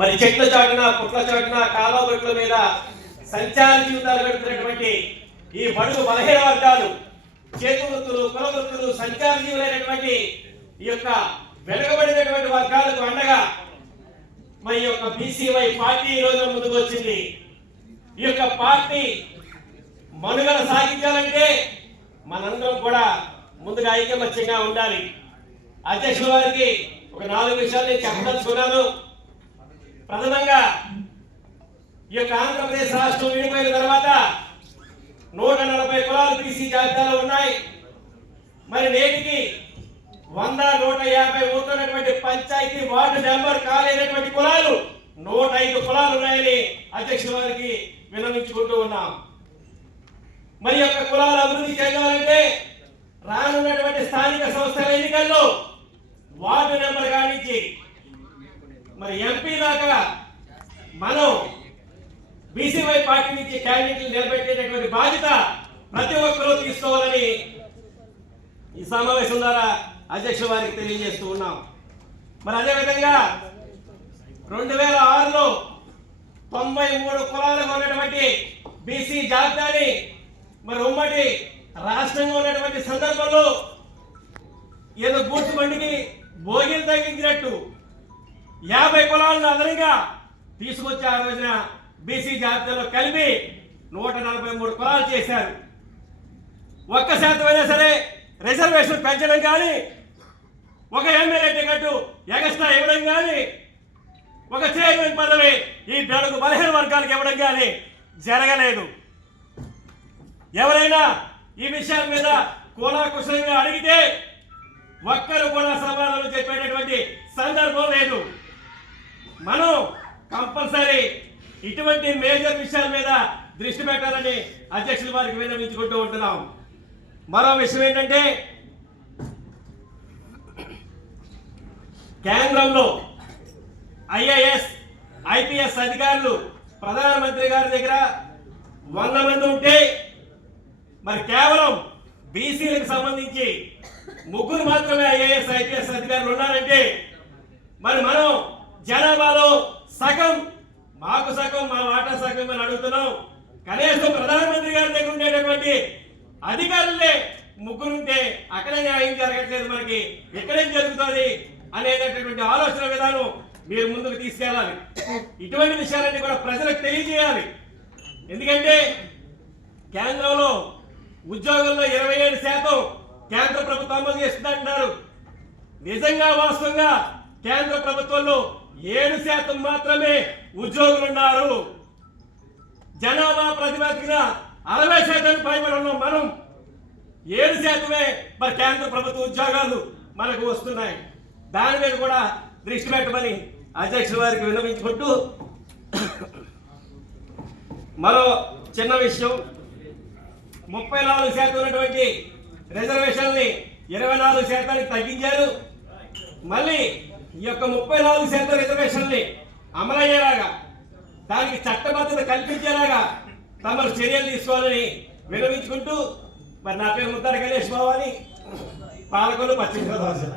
మరి చెట్ల చాటున పుట్ల చాటున కాలువగట్ల మీద సంచార జీవితాలు గడుపుతున్నటువంటి ఈ బడుగు బలహీన వర్గాలు, చేతువృత్తులు, కులవృత్తులు, సంచార జీవులైనటువంటి ఈ యొక్క వెనుకబడినటువంటి వర్గాలకు అండగా మరి యొక్క బీసీవై పార్టీ ఈ రోజు ముందుకు వచ్చింది. ఈ యొక్క పార్టీ మనుగడ సాగించాలంటే మనందరం కూడా ముందుగా ఐకమత్యంగా ఉండాలి. అధ్యక్షుల వారికి ఒక 4 విషయాలు నేను చెప్పదలుచుకున్నాను. ప్రథమంగా ఈ యొక్క ఆంధ్రప్రదేశ్ రాష్ట్రం విడిపోయిన తర్వాత 140 కులాలు బీసీ జాబితాలో ఉన్నాయి. మరి నేటికి 100-150 ఉంటున్నటువంటి పంచాయతీ వార్డు నెంబర్ కాలేనటువంటి కులాలు 105 కులాలు ఉన్నాయని అధ్యక్షుల వారికి విన్నవించుకుంటూ ఉన్నాం. మరి యొక్క కులాల అభివృద్ధి చేయాలంటే రానున్నటువంటి స్థానిక సంస్థల ఎన్నికల్లో వార్డు నెంబర్ కానించి మరి ఎంపీ దాకా మనం బీసీవై పార్టీ నుంచి క్యాండిడేట్లు నిలబెట్టేటటువంటి బాధ్యత ప్రతి ఒక్కరూ తీసుకోవాలని ఈ సమావేశం ద్వారా అధ్యక్షుల వారికి తెలియజేస్తూ ఉన్నాం. మరి అదేవిధంగా 2006లో 93 కులాలుగా ఉన్నటువంటి బీసీ జాబితాని మరి ఉమ్మడి రాష్ట్రంగా ఉన్నటువంటి సందర్భంలో ఏదో గూడ్స్ బండికి భోగిలు తగ్గించినట్టు 50 కులాలను అదనంగా తీసుకొచ్చి ఆ రోజున బీసీ జాబితాలో కలిపి 143 కులాలు చేశారు. 1% అయినా సరే రిజర్వేషన్ పెంచడం కానీ, ఒక ఎమ్మెల్యే టికెట్ ఎగస్ట్రా ఇవ్వడం కానీ, ఒక చైర్మన్ పదవి ఈ బడుగు బలహీన వర్గాలకు ఇవ్వడం కానీ జరగలేదు. ఎవరైనా ఈ విషయాల మీద కూలాకుశలంగా అడిగితే ఒక్కరు కూడా సమాధానం చెప్పేటటువంటి సందర్భం లేదు. మనం కంపల్సరీ ఇటువంటి మేజర్ విషయాల మీద దృష్టి పెట్టాలని అధ్యక్షుల వారికి విన్నవించుకుంటూ ఉంటున్నాం. మరో విషయం ఏంటంటే, కేంద్రంలో ఐఏఎస్ ఐపీఎస్ అధికారులు ప్రధానమంత్రి గారి దగ్గర 100 మంది ఉంటే మరి కేవలం బీసీలకు సంబంధించి 3 మాత్రమే ఐఏఎస్ ఐపీఎస్ అధికారులు ఉన్నారంటే మరి మనం జనాభాలో సగం, మాకు సగం, మా వాటా సగం అని అడుగుతున్నాం. కనీసం ప్రధానమంత్రి గారి దగ్గర ఉండేటటువంటి అధికారులే 3 ఉంటే అక్కడే న్యాయం జరగట్లేదు, మనకి ఎక్కడేం జరుగుతుంది అనేటటువంటి ఆలోచన విధానం మీరు ముందుకు తీసుకెళ్ళాలి. ఇటువంటి విషయాలన్నీ కూడా ప్రజలకు తెలియజేయాలి. ఎందుకంటే కేంద్రంలో ఉద్యోగుల్లో 27% కేంద్ర ప్రభుత్వం అమలు చేస్తుందంటున్నారు. నిజంగా వాస్తవంగా కేంద్ర ప్రభుత్వంలో 7% మాత్రమే ఉద్యోగులు ఉన్నారు. జనాభా ప్రాతిపదికన 60% పైబడి ఉన్నాం మనం. 7% మరి కేంద్ర ప్రభుత్వ ఉద్యోగాలు మనకు వస్తున్నాయి. దాని మీద కూడా దృష్టి పెట్టమని అధ్యక్షుల వారికి విన్నవించుకుంటూ, మరో చిన్న విషయం, 34% ఉన్నటువంటి రిజర్వేషన్ని 24% తగ్గించారు. మళ్ళీ ఈ యొక్క 34% రిజర్వేషన్ని అమలయ్యేలాగా, దానికి చట్టబద్ధత కల్పించేలాగా తమరు చర్యలు తీసుకోవాలని విన్నవించుకుంటూ, మరి నా పేరు ముద్దాడ గణేష్ బాబు అని, పాలకొల్లు, పశ్చిమ గోదావరి జిల్లా.